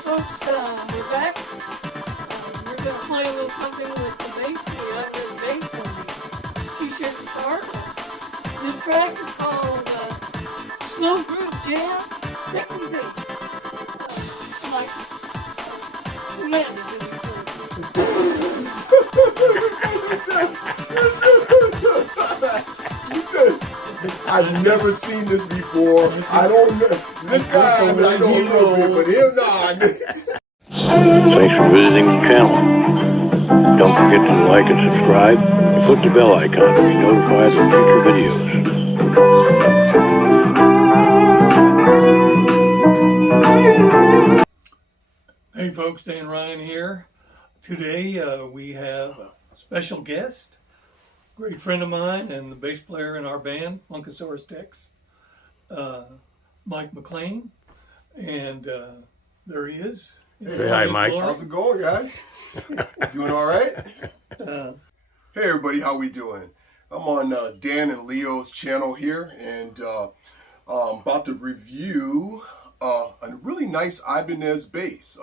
folks, we're back. We're going to play a little something with the bass, the Ibanez bass and the t-shirt guitar. This track is called Slow Groove Jam, Sexy Bass. Like, man, I've never seen this before. I don't know. This guy, I know a little bit, but him, nah. Thanks for visiting the channel. Don't forget to like and subscribe and put the bell icon to be notified of future videos. Hey folks, Dan Ryan here. Today we have a special guest, great friend of mine and the bass player in our band, Funkasaurus Tex, Mike McLean, and there he is. Hey, hi, Mike. How's it going, guys? Doing all right? Hey, everybody, how we doing? I'm on Dan and Leo's channel here, and I'm about to review a really nice Ibanez bass.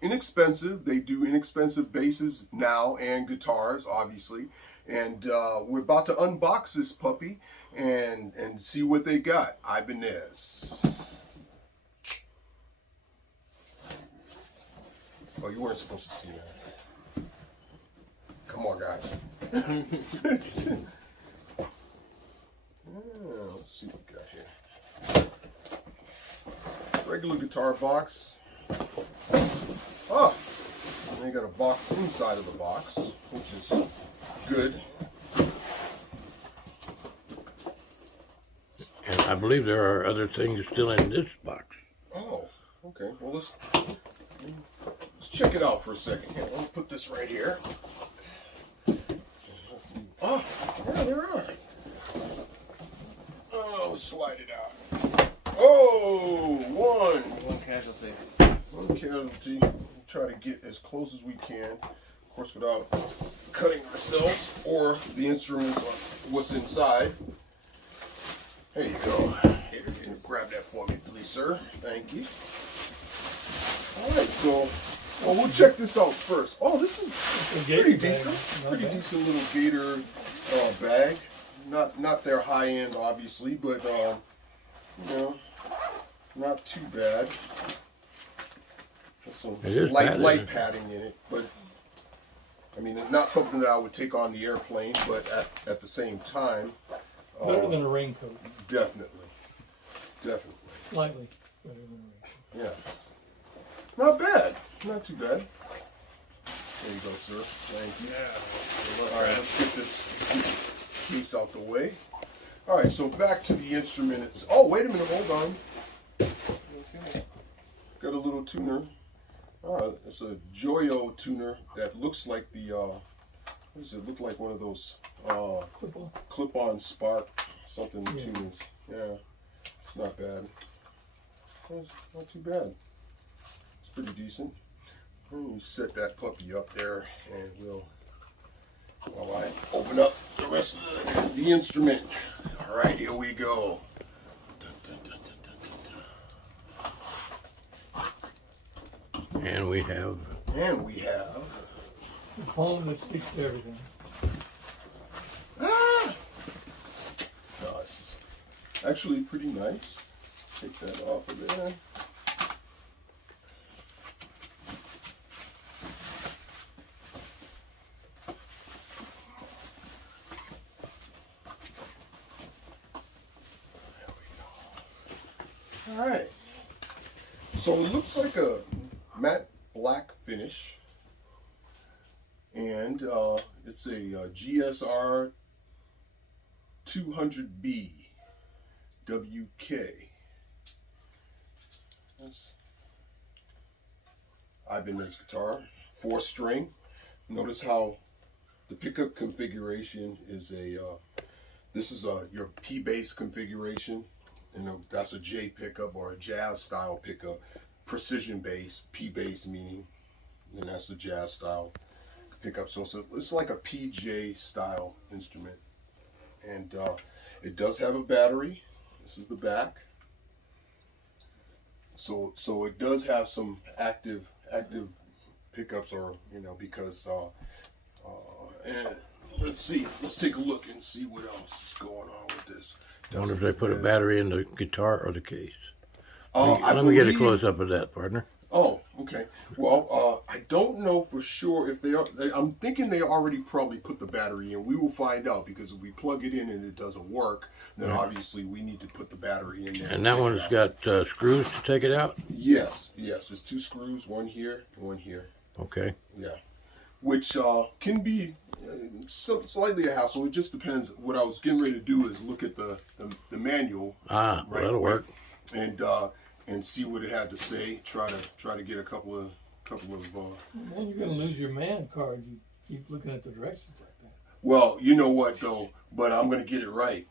Inexpensive. They do inexpensive basses now and guitars, obviously. And we're about to unbox this puppy and see what they got. Ibanez. Oh, you weren't supposed to see that. Come on, guys. Let's see what we got here. Regular guitar box. Oh, and they got a box inside of the box, which is good. And I believe there are other things still in this box. Oh, okay. Well, let's check it out for a second. Here, let me put this right here. Oh, yeah, there are. Oh, slide it out. Oh, one casualty. One casualty. We'll try to get as close as we can. Of course, without cutting ourselves or the instruments or what's inside. There you go. Grab that for me, please, sir. Thank you. All right, so well, we'll check this out first. Oh, this is pretty decent. Pretty decent little gator bag. Not their high end, obviously, but you know, not too bad. There's some light padding in it, but I mean, it's not something that I would take on the airplane. But at the same time, better than a raincoat. Definitely. Slightly better than a raincoat. Yeah. Not bad. Not too bad. There you go, sir. Thank you. Yeah. All right, let's get this case out the way. All right, so back to the instrument. Oh, wait a minute. Hold on. Okay. Got a little tuner. It's a Joyo tuner that looks like the, what does it look like? One of those clip-on Spark something tuners. Yeah, it's not bad. It's not too bad. It's pretty decent. We'll set that puppy up there, and while I open up the rest of the instrument. All right, here we go. And we have The foam that sticks to everything. No, it's actually pretty nice. Take that off of there. All right. So it looks like a matte black finish, and it's a GSR200B WK. That's Ibanez guitar, 4-string. Notice how the pickup configuration is this is your P bass configuration. You know, that's a J pickup or a jazz style pickup. Precision bass, P bass meaning, and that's the jazz style pickup. So it's like a PJ style instrument. And it does have a battery. This is the back. So it does have some active pickups, or because and let's see, let's take a look and see what else is going on with this. I wonder if they put a battery in the guitar or the case. Let me get a close up of that, partner. Oh, okay. Well, I don't know for sure if they are. I'm thinking they already probably put the battery in. We will find out, because if we plug it in and it doesn't work, then obviously we need to put the battery in there. And that one's got screws to take it out? Yes. There's 2 screws, one here and one here. Okay. Yeah. Which can be slightly a hassle. It just depends. What I was getting ready to do is look at the manual. Well, that'll work. And see what it had to say. Try to get a couple of. Then you're gonna lose your man card. You keep looking at the directions like that. Well, you know what though, but I'm gonna get it right.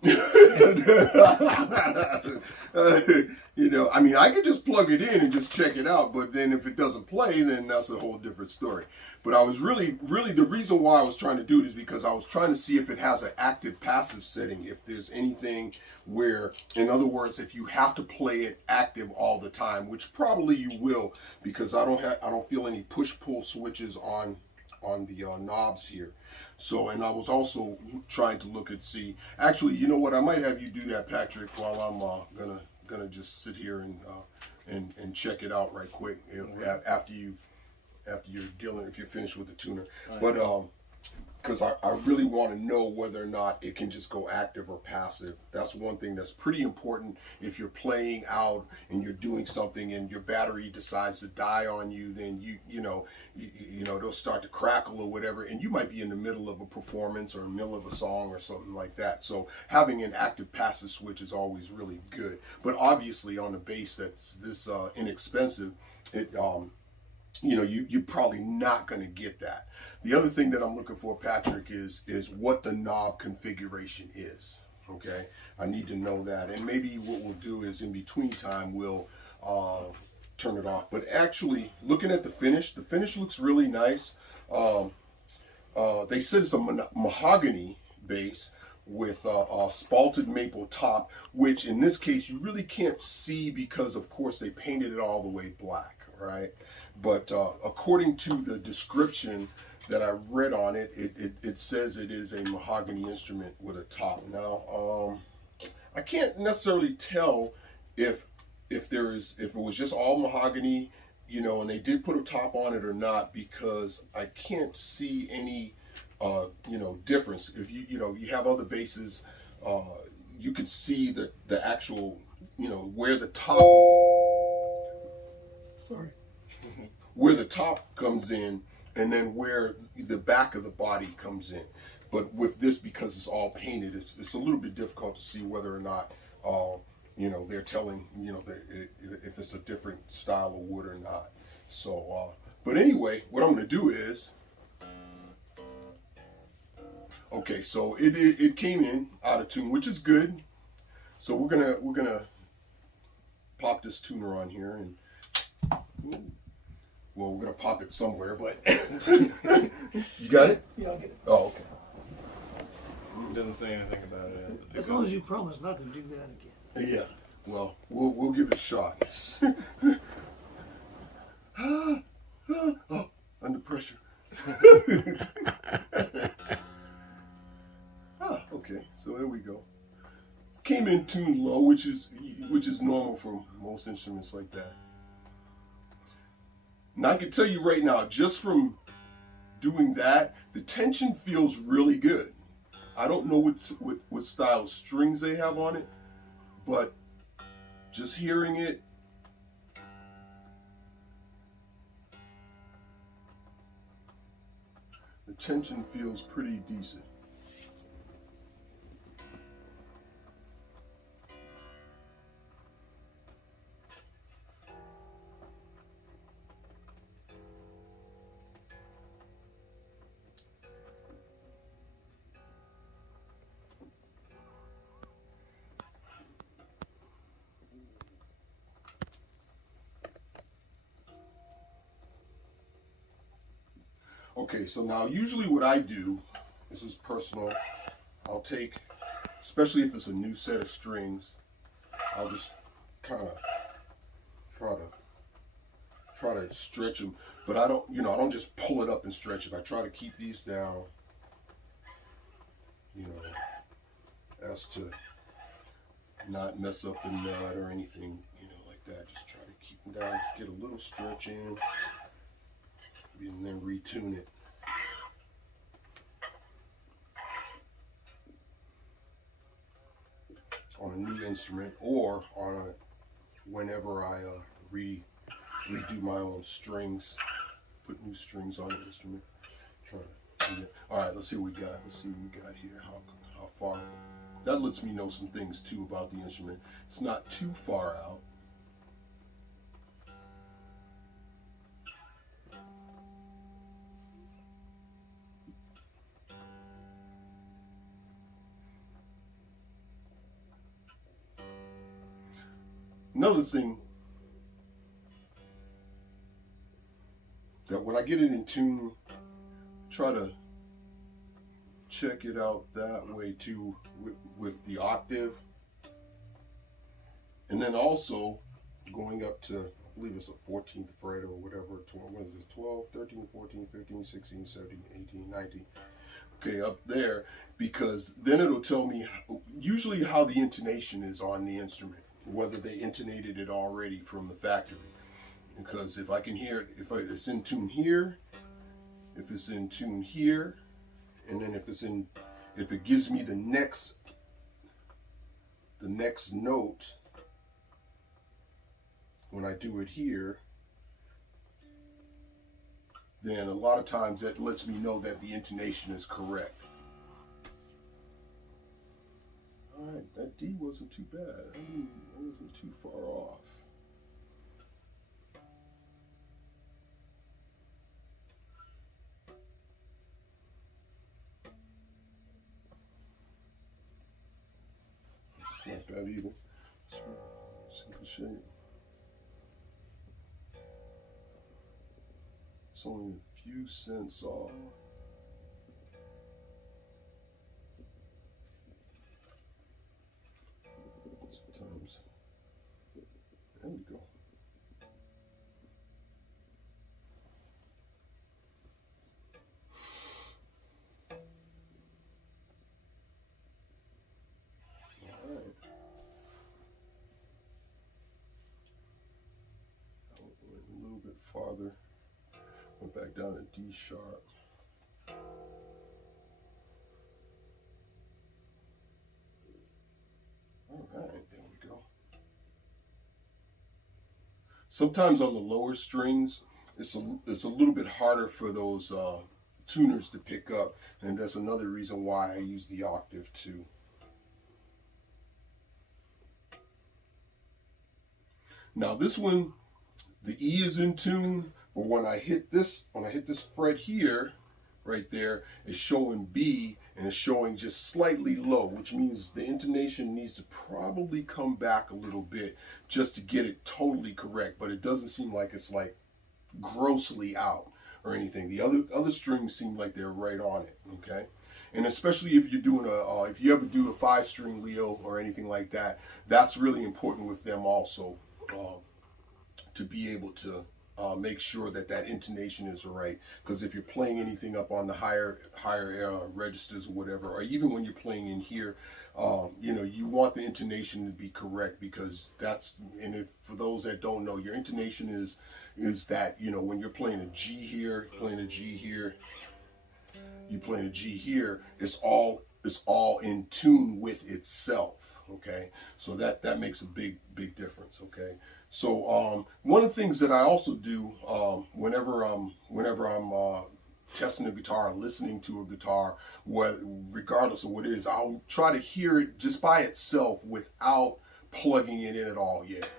I mean, I could just plug it in and just check it out, but then if it doesn't play, then that's a whole different story. But I was really the reason why I was trying to do it is because I was trying to see if it has an active passive setting, if there's anything where, in other words, if you have to play it active all the time, which probably you will, because I don't feel any push-pull switches on the knobs here. So, and I was also trying to look see. Actually, you know what? I might have you do that, Patrick, while I'm gonna just sit here and check it out right quick after you're dealing, if you're finished with the tuner. Right. But because I really want to know whether or not it can just go active or passive. That's one thing that's pretty important. If you're playing out and you're doing something and your battery decides to die on you, then you know it'll start to crackle or whatever, and you might be in the middle of a performance or in the middle of a song or something like that. So having an active passive switch is always really good. But obviously on a bass that's this inexpensive, you're probably not going to get that. The other thing that I'm looking for, Patrick, is what the knob configuration is. Okay, I need to know that, and maybe what we'll do is in between time we'll turn it off. But actually, looking at the finish looks really nice. They said it's a mahogany bass with a spalted maple top, which in this case you really can't see because, of course, they painted it all the way black, right? But according to the description that I read on it, it says it is a mahogany instrument with a top. Now, I can't necessarily tell if it was just all mahogany, and they did put a top on it or not, because I can't see any difference. If you have other basses, you could see the actual, where the top. Sorry. Where the top comes in, and then where the back of the body comes in. But with this, because it's all painted, it's a little bit difficult to see whether or not they're telling if it's a different style of wood or not. So but anyway, what I'm going to do is, okay, so it came in out of tune, which is good. So we're gonna pop this tuner on here, and well, we're gonna pop it somewhere, but you got it? Yeah, I'll get it. Oh, okay. It doesn't say anything about it. As long as you promise not to do that again. Yeah. Well, we'll give it a shot. Oh, under pressure. Okay. So there we go. Came in tuned low, which is normal for most instruments like that. Now I can tell you right now, just from doing that, the tension feels really good. I don't know what style of strings they have on it, but just hearing it, the tension feels pretty decent. Okay, so now usually what I do, this is personal, I'll take, especially if it's a new set of strings, I'll just kind of try to stretch them, but I don't, I don't just pull it up and stretch it. I try to keep these down, as to not mess up the nut or anything, like that. Just try to keep them down, just get a little stretch in, and then retune it. On a new instrument, or whenever I redo my own strings, put new strings on the instrument. Try to do that. All right, let's see what we got. Let's see what we got here. How far? That lets me know some things too about the instrument. It's not too far out. Another thing, that when I get it in tune, try to check it out that way too, with the octave. And then also going up to, I believe it's a 14th fret or whatever, what is this, 12, 13, 14, 15, 16, 17, 18, 19. Okay, up there, because then it'll tell me usually how the intonation is on the instrument, whether they intonated it already from the factory. Because if I can hear it, if it's in tune here, if it's in tune here, and then if it gives me the next note when I do it here, then a lot of times that lets me know that the intonation is correct. All right, that D wasn't too bad. I wasn't too far off. It's not bad either. Single shape. It's only a few cents off. Sometimes. There we go. All right. I went a little bit farther. Went back down to D sharp. All right, there we go. Sometimes on the lower strings, it's a little bit harder for those tuners to pick up, and that's another reason why I use the octave too. Now this one, the E is in tune, but when I hit this fret here, right there, it's showing B, and it's showing just slightly low, which means the intonation needs to probably come back a little bit just to get it totally correct. But it doesn't seem like it's like grossly out or anything. The other strings seem like they're right on it. Okay, and especially if you're doing if you ever do a 5-string Leo or anything like that, that's really important with them also, to be able to make sure that intonation is right. Because if you're playing anything up on the higher registers or whatever, or even when you're playing in here, you want the intonation to be correct, because and if for those that don't know, your intonation is that, when you're playing a G here, playing a G here, you're playing a G here, it's all in tune with itself. Okay, so that makes a big difference. Okay, so one of the things that I also do whenever I'm testing a guitar, listening to a guitar, regardless of what it is, I'll try to hear it just by itself without plugging it in at all yet.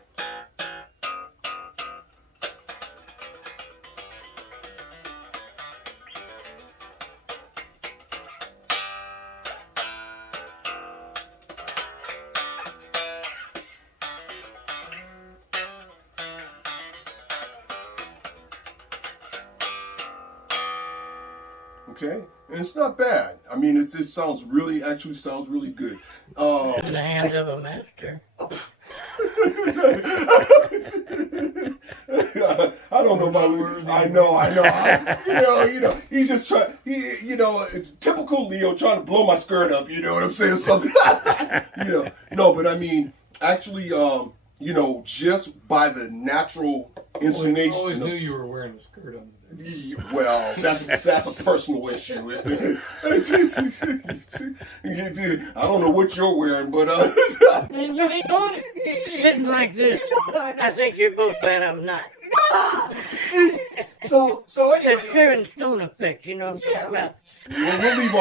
Okay, and it's not bad. I mean, it sounds really good. In the hands of a master. I don't know if I know. He's just trying. It's typical Leo trying to blow my skirt up. You know what I'm saying? Something. No, but I mean, actually, just by the natural intonation. I always knew you were wearing a skirt under there. Well, that's a personal issue. I don't know what you're wearing, but And you ain't on it. Sitting like this. I think you're both glad I'm not. so It's anyway. a Sharon Stone effect, you know what I'm talking about. We'll leave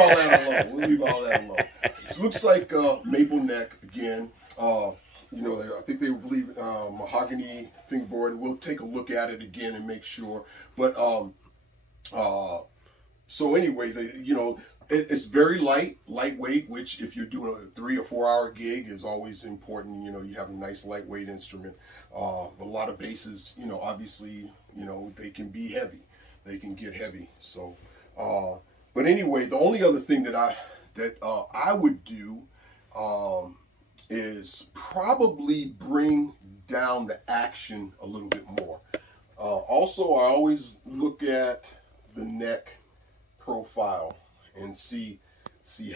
all that alone. It looks like maple neck again. I think they believe mahogany fingerboard. We'll take a look at it again and make sure. But so anyway, it's very lightweight, which if you're doing a 3 or 4 hour gig is always important. You have a nice lightweight instrument. A lot of basses, obviously, they can be heavy. They can get heavy. So, but anyway, the only other thing that I would do is probably bring down the action a little bit more. Also, I always look at the neck profile and see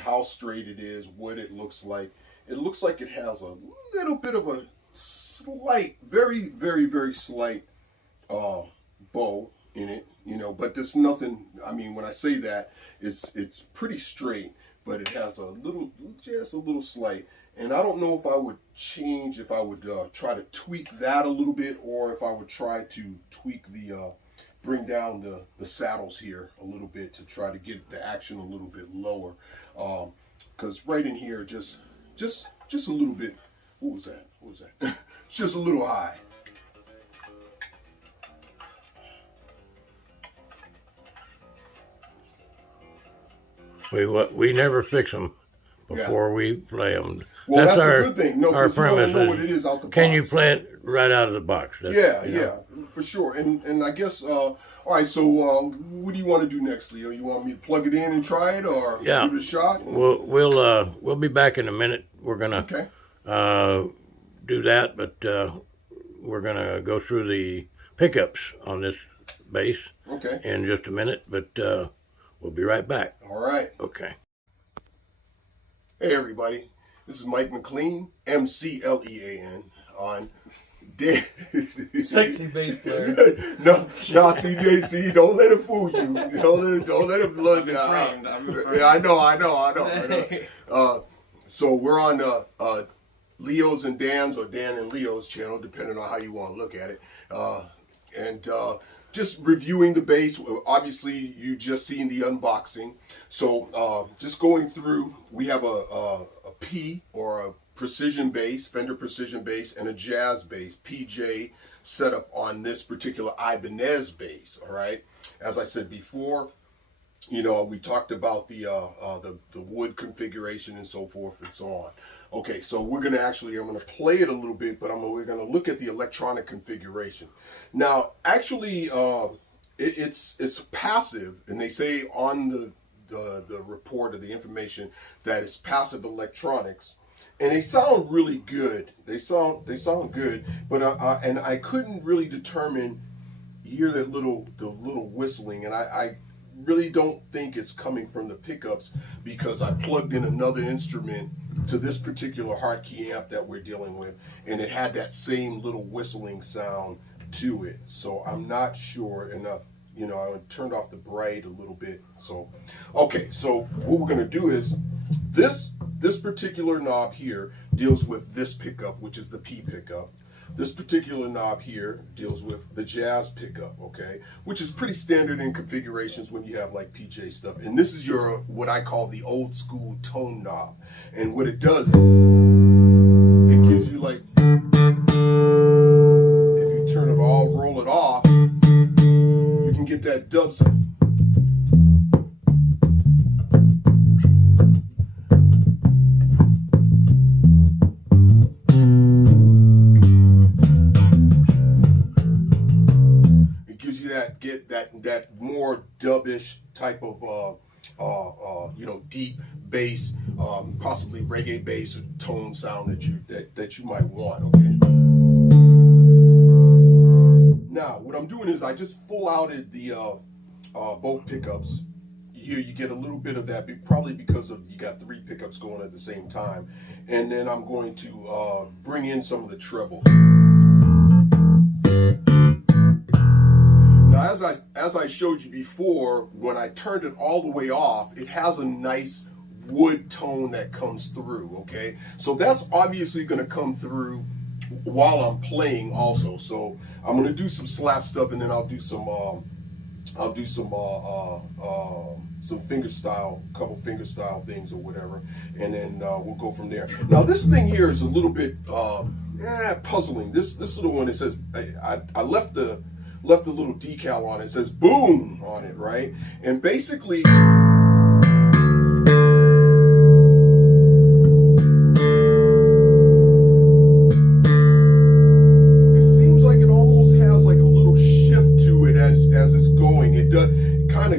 how straight it is, what it looks like. It looks like it has a little bit of a slight, very, very, very slight bow in it, but there's nothing. I mean, when I say that, it's pretty straight, but it has just a little slight. And I don't know if I would try to tweak that a little bit, or if I would try to tweak bring down the saddles here a little bit to try to get the action a little bit lower. Because right in here, just a little bit, what was that? Just a little high. We never fix them before we play them. Well, that's a good thing. No, our because you don't premise know is, what it is out the box. can you play it right out of the box? Yeah, for sure. And I guess, all right, so what do you want to do next, Leo? You want me to plug it in and try it, or give it a shot? We'll be back in a minute. We're gonna do that, but we're gonna go through the pickups on this bass in just a minute. But we'll be right back. All right. Okay. Hey everybody, this is Mike McLean, McLean on Sexy bass player. No, see, don't let it fool you. Don't let it blood down. I've been framed. Yeah, I know. So we're on Leo's and Dan's, or Dan and Leo's channel, depending on how you want to look at it. And just reviewing the bass. Obviously, you just seen the unboxing. So just going through, we have a P, or a precision bass, Fender precision bass, and a jazz bass, PJ, setup on this particular Ibanez bass. All right. As I said before, we talked about the wood configuration and so forth and so on. Okay, so I'm gonna play it a little bit, but we're gonna look at the electronic configuration. Now, actually, it's passive, and they say on the report or the information that it's passive electronics, and they sound really good. They sound good, but I couldn't really determine. Hear the little whistling, and I really don't think it's coming from the pickups, because I plugged in another instrument to this particular Hartkey amp that we're dealing with, and it had that same little whistling sound to it. So I'm not sure enough. I turned off the bright a little bit. So, okay, so what we're gonna do is this particular knob here deals with this pickup, which is the P pickup. This particular knob here deals with the jazz pickup, okay, which is pretty standard in configurations when you have like PJ stuff. And this is what I call the old school tone knob. And what it does, it gives you like, if you turn it all, roll it off, you can get that dub sound. That more dubbish type of deep bass, possibly reggae bass or tone sound that you might want. Okay. Now, what I'm doing is I just full outed the both pickups. Here you get a little bit of that, probably because of you got 3 pickups going at the same time. And then I'm going to bring in some of the treble. Now, as I showed you before, when I turned it all the way off, it has a nice wood tone that comes through, okay? So that's obviously going to come through while I'm playing also. So I'm going to do some slap stuff, and then I'll do some fingerstyle, couple fingerstyle things or whatever, and then we'll go from there. Now this thing here is a little bit puzzling. This little one, it says I left the little decal on it. It says boom on it, right? And basically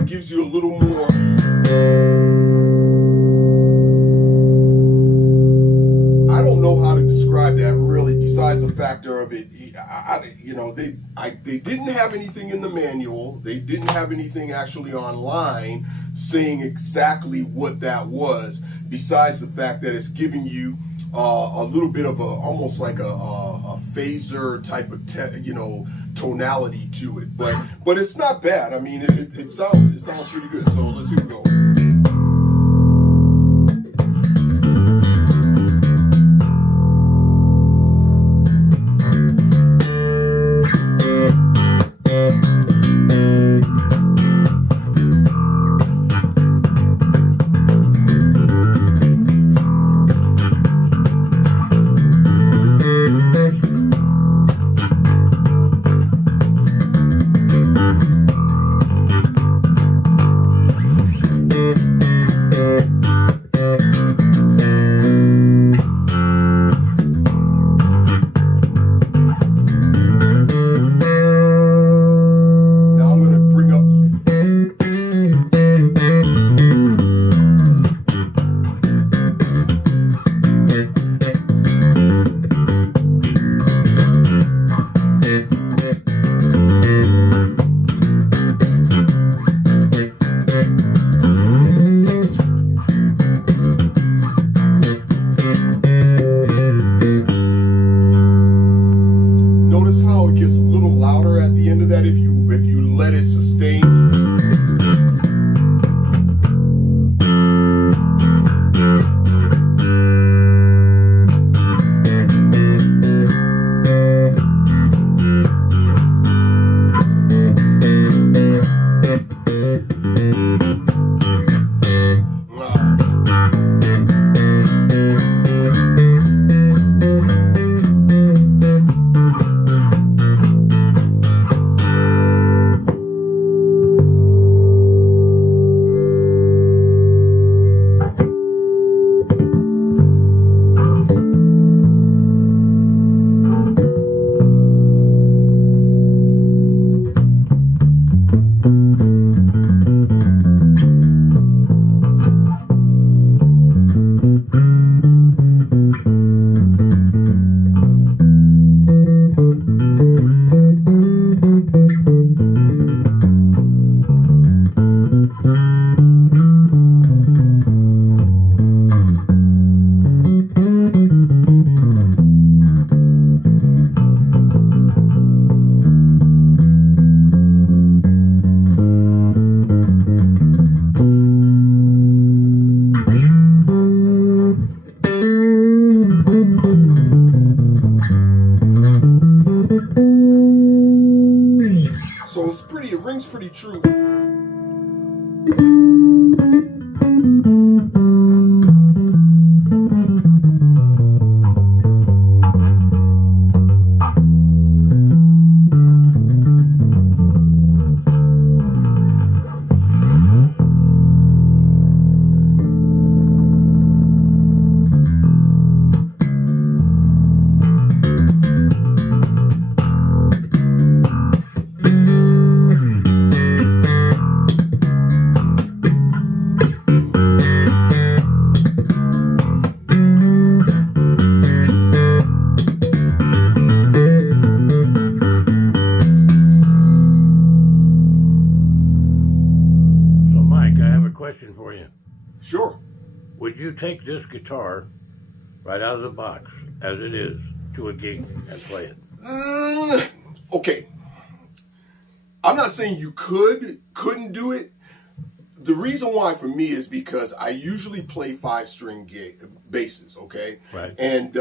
gives you a little more. I don't know how to describe that really, besides the factor of it. You know, they didn't have anything in the manual. They didn't have anything actually online saying exactly what that was. Besides the fact that it's giving you a little bit of almost like a phaser type of tonality to it, but it's not bad. I mean, it sounds pretty good. So let's see it go. It rings pretty true. you take this guitar right out of the box as it is to a gig and play it? Okay. I'm not saying you couldn't do it. The reason why for me is because I usually play 5-string basses, okay? Right. And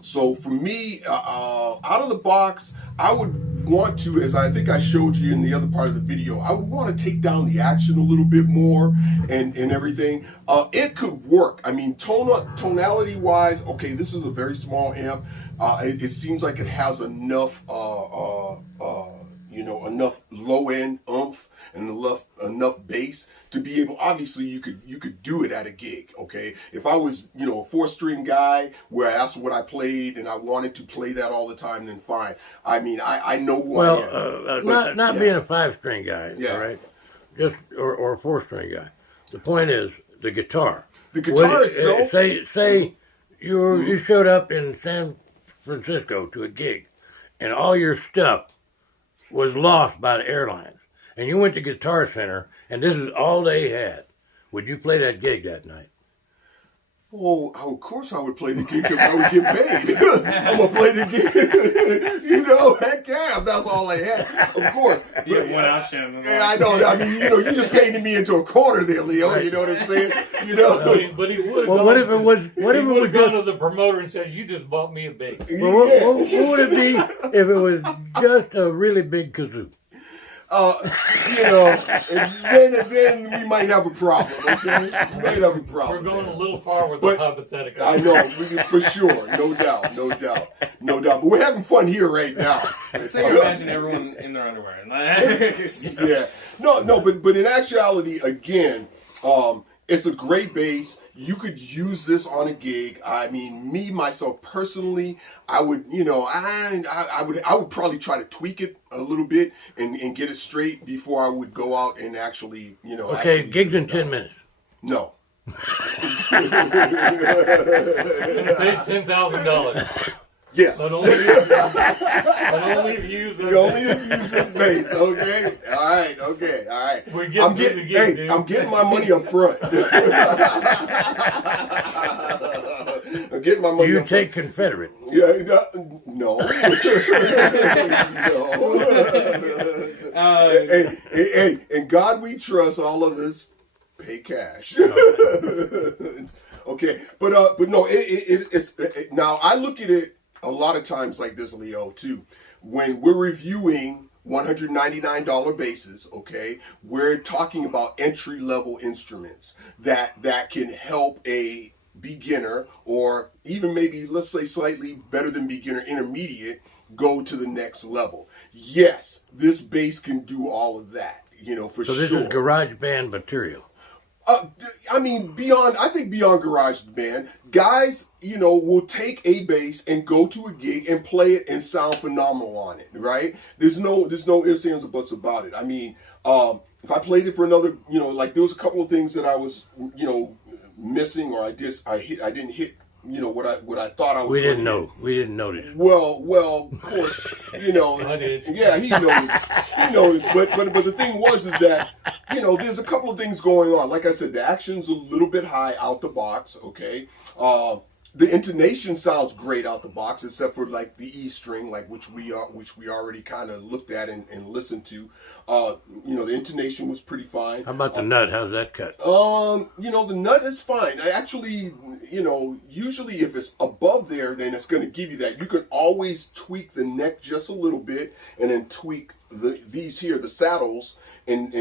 so for me, out of the box, I would want to, as I think I showed you in the other part of the video, I would want to take down the action a little bit more and everything. It could work. I mean, tonality wise, okay, this is a very small amp. It seems like it has enough, enough low end oomph and enough bass to be able. Obviously, you could do it at a gig. Okay, if I was a 4-string guy where that's what I played and I wanted to play that all the time, then fine. I mean, I know who I am. Not being a 5-string guy. Yeah. All right. Just or a 4-string guy. The point is the guitar. The guitar itself. Say you showed up in San Francisco to a gig, and all your stuff was lost by the airlines, and you went to Guitar Center, and this is all they had. Would you play that gig that night? Oh, of course I would play the gig because I would get paid. I'm gonna play the gig. Heck yeah, if that's all I had. Of course. You have one option. Yeah, I know. I mean, you just painted me into a corner there, Leo. You know what I'm saying? But he would have Well, what if it was? What if it was gone just? to the promoter and said, "You just bought me a bass." Well, what would it be if it was just a really big kazoo? And then we might have a problem, okay? We might have a problem. We're going a little far with But the hypothetical. I know, for sure, no doubt. But we're having fun here right now. So you imagine everyone in their underwear. Yeah, no, but in actuality, again, it's a great bass. You could use this on a gig. I mean, me myself personally, I would, I would probably try to tweak it a little bit and get it straight before I would go out and actually, Okay, actually gigs in 10 minutes. No. Pays $10,000. Yes. But only if you use that. Only if you use this bass, okay? All right. We're getting to the gig, dude. I'm getting my money up front. I'm getting my money Do you up take front. Confederate? Yeah, no. Hey, in God we trust. All of this, pay cash. Okay, but no, it's now I look at it a lot of times like this, Leo, too. When we're reviewing $199 basses, okay, we're talking about entry-level instruments that can help a beginner, or even maybe, let's say, slightly better than beginner, intermediate, go to the next level. Yes, this bass can do all of that, for sure. So this is garage band material. I mean, I think beyond garage band, guys, will take a bass and go to a gig and play it and sound phenomenal on it, right? There's no ifs, ands, or buts about it. I mean, if I played it for another, like there was a couple of things that I was, missing, or I didn't hit, what I thought I was. We didn't notice. Well, of course, I did. Yeah, he knows. But the thing is that, there's a couple of things going on. Like I said, the action's a little bit high out the box, okay? The intonation sounds great out the box, except for like the E string, like which we already kind of looked at and listened to. The intonation was pretty fine. How about the nut? How's that cut? The nut is fine. I actually, usually if it's above there, then it's going to give you that. You can always tweak the neck just a little bit, and then tweak these here, the saddles, and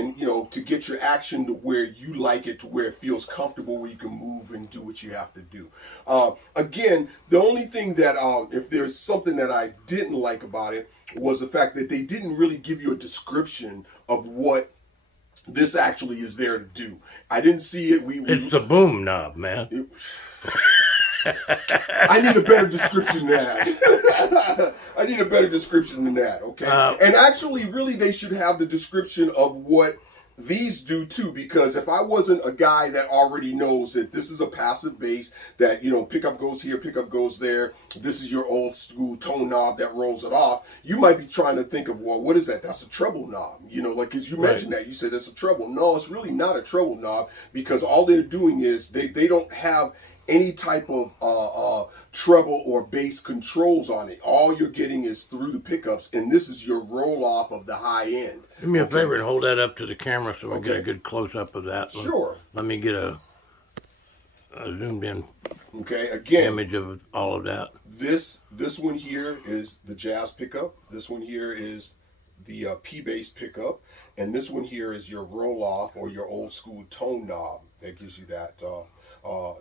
to get your action to where you like it, to where it feels comfortable, where you can move and do what you have to do. Again, the only thing that, if there's something that I didn't like about it, was the fact that they didn't really give you a description of what this actually is there to do. I didn't see it. It's the boom knob, man. I need a better description than that. I need a better description than that, okay? And actually, really, they should have the description of what these do too, because if I wasn't a guy that already knows that this is a passive bass, that, you know, pickup goes here, pickup goes there, this is your old school tone knob that rolls it off, you might be trying to think of, well, what is that? That's a treble knob. You know, like, because you mentioned that, you said it's a treble. No, it's really not a treble knob, because all they're doing is they don't have any type of treble or bass controls on it. All you're getting is through the pickups, and this is your roll off of the high end. Do me a favor and hold that up to the camera so we get a good close up of that. Sure. Let me get a zoomed in again, image of all of that. This one here is the jazz pickup. This one here is the P bass pickup, and this one here is your roll off or your old school tone knob that gives you that.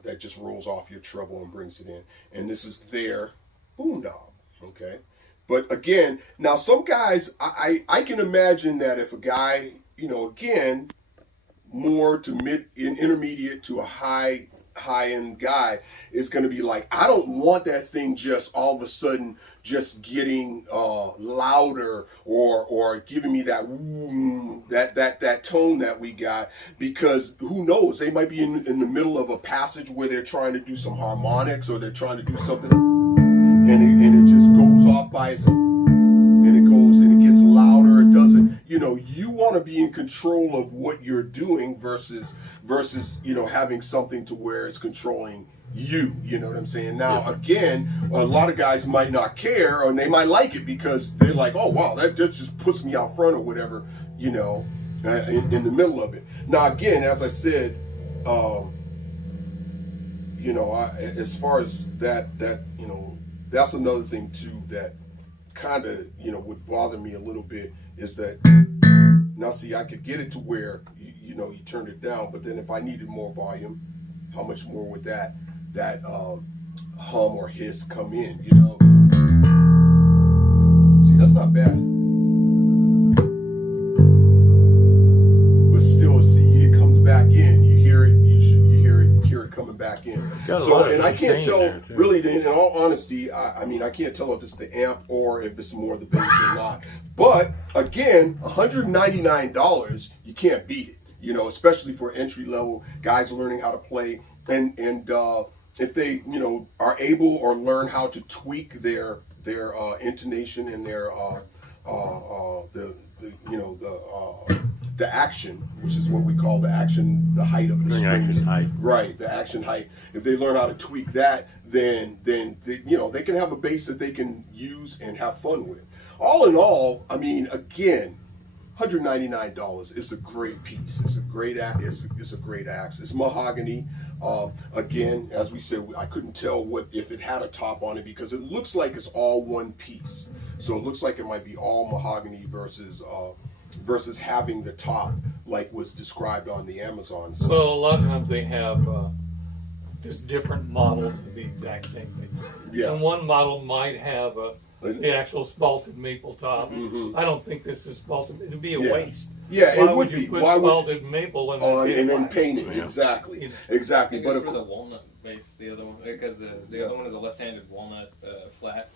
That just rolls off your treble and brings it in. And this is their boom knob, okay? But again, now some guys, I can imagine that if a guy, you know, again, more to intermediate to a high-end guy is going to be like, I don't want that thing just all of a sudden just getting louder or giving me that that tone that we got, because who knows, they might be in the middle of a passage where they're trying to do some harmonics, or they're trying to do something and it just goes off by itself, and it gets louder. It doesn't, you know, you want to be in control of what you're doing versus you know, having something to where it's controlling you know what I'm saying? Now again, a lot of guys might not care, or they might like it because they're like, oh wow, that just puts me out front or whatever, you know, in the middle of it. Now again, as I said, you know, as far as that you know, that's another thing too that kind of, you know, would bother me a little bit, is that now see, I could get it to where you know, you turned it down, but then if I needed more volume, how much more would that hum or hiss come in, you know? See, that's not bad. But still, see, it comes back in. You hear it, you hear it coming back in. So, and I can't tell, really, in all honesty, I mean, I can't tell if it's the amp or if it's more the bass or not. But again, $199, you can't beat it. You know, especially for entry level guys learning how to play, and if they, you know, are able or learn how to tweak their intonation and their the action, which is what we call the action, the height of the strings, right? The action height. If they learn how to tweak that, then they, you know, they can have a bass that they can use and have fun with. All in all, I mean, again, $199. It's a great piece. It's a great it's a great axe. It's mahogany. Again, as we said, I couldn't tell if it had a top on it, because it looks like it's all one piece. So it looks like it might be all mahogany versus having the top like was described on the Amazon site. Well, a lot of times they have just different models of the exact same bass. Yeah. And one model might have the actual spalted maple top. Mm-hmm. I don't think this is spalted. It'd be a waste. Yeah, Why it would you be. put Why would spalted maple and then paint it? Yeah. Exactly. I Exactly. think But it's for the walnut base, the other one, because the other one is a left-handed walnut flat.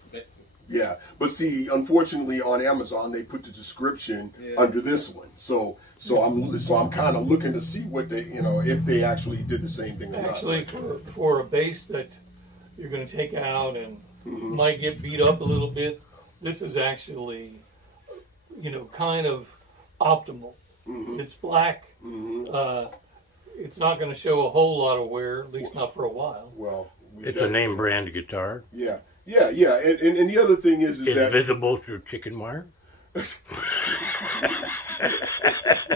yeah, but see, unfortunately, on Amazon they put the description under this one. So I'm kind of looking to see what they, you know, if they actually did the same thing or not. Actually, for a bass that you're going to take out and might get beat up a little bit, this is actually, you know, kind of optimal. It's black. It's not going to show a whole lot of wear, at least not for a while. Well, It's a name brand guitar. Yeah. And the other thing is It's that visible through chicken wire.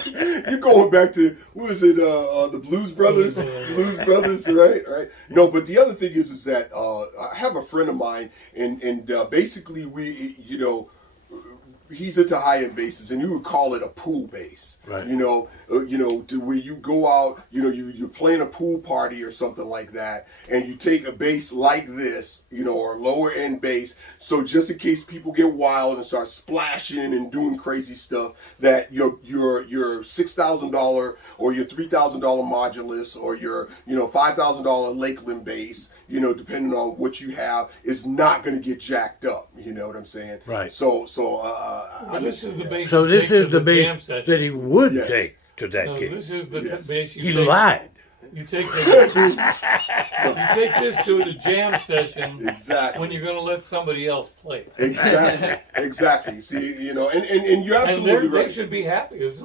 you're going back to, what is it, the Blues Brothers? Blues Brothers, right? No, but the other thing is that I have a friend of mine, and basically we, you know, he's into high-end basses, and you would call it a pool bass. Right. You know, to where you go out, you know, you're playing a pool party or something like that, and you take a bass like this, you know, or lower end bass, so just in case people get wild and start splashing and doing crazy stuff, that your $6,000 or your $3,000 modulus or your, you know, $5,000 Lakeland bass, you know, depending on what you have, is not going to get jacked up. You know what I'm saying? Right. But this is the bass. So this is the jam bass session. that he would Yes. take to that No, kid. this is the Yes. bass You take. lied. You take this, you take this to the jam session Exactly. when you're going to let somebody else play it. Exactly. Exactly. See, you know, and you're And absolutely they right. should be happy. There's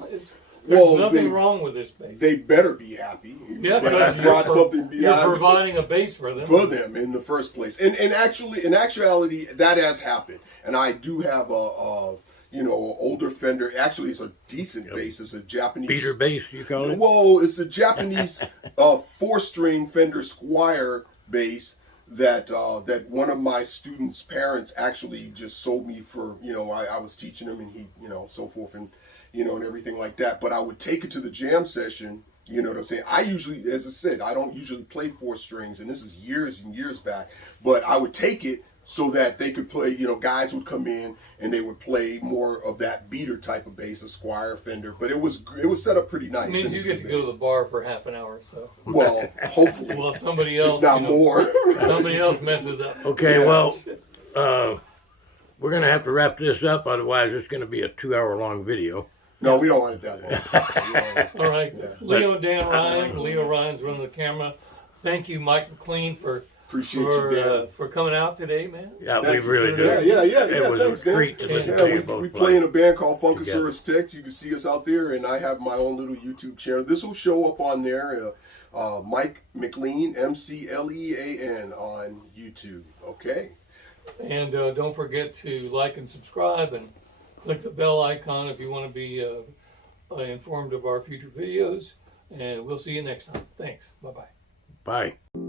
Well, nothing wrong with this bass. They better be happy. Yeah, that I because brought something you're beyond providing a bass for them. for them in the first place. And actually, in actuality, that has happened. And I do have a you know, older Fender. Actually, it's a decent bass. It's a Japanese Beater bass, you call it? Whoa, it's a Japanese 4-string Fender Squier bass that that one of my students' parents actually just sold me for, you know, I was teaching him and he, you know, so forth and, you know, and everything like that. But I would take it to the jam session, you know what I'm saying? I usually, as I said, I don't usually play 4 strings, and this is years and years back, but I would take it so that they could play, you know, guys would come in and they would play more of that beater type of bass, a Squier Fender, but it was set up okay. Nice. It means you get to go to the bar for half an hour, so. Well, hopefully. Well, somebody else, If not you know, more. somebody else messes up. Okay, Yeah. well, we're going to have to wrap this up, otherwise it's going to be a 2-hour-long video. No, we don't want it that long. All right, Leo, Dan Ryan, Leo Ryan's running the camera. Thank you, Mike McLean, for Appreciate you, Dan. for coming out today, man. Yeah, Thank we you. really do. Yeah, It was thanks, a Dan. treat to listen Yeah, to you both we play. play in a band called together. Funkasaurus Text. You can see us out there, and I have my own little YouTube channel. This will show up on there. Mike McLean, McLean on YouTube. Okay. And don't forget to like and subscribe and click the bell icon if you want to be informed of our future videos. And we'll see you next time. Thanks. Bye-bye. Bye.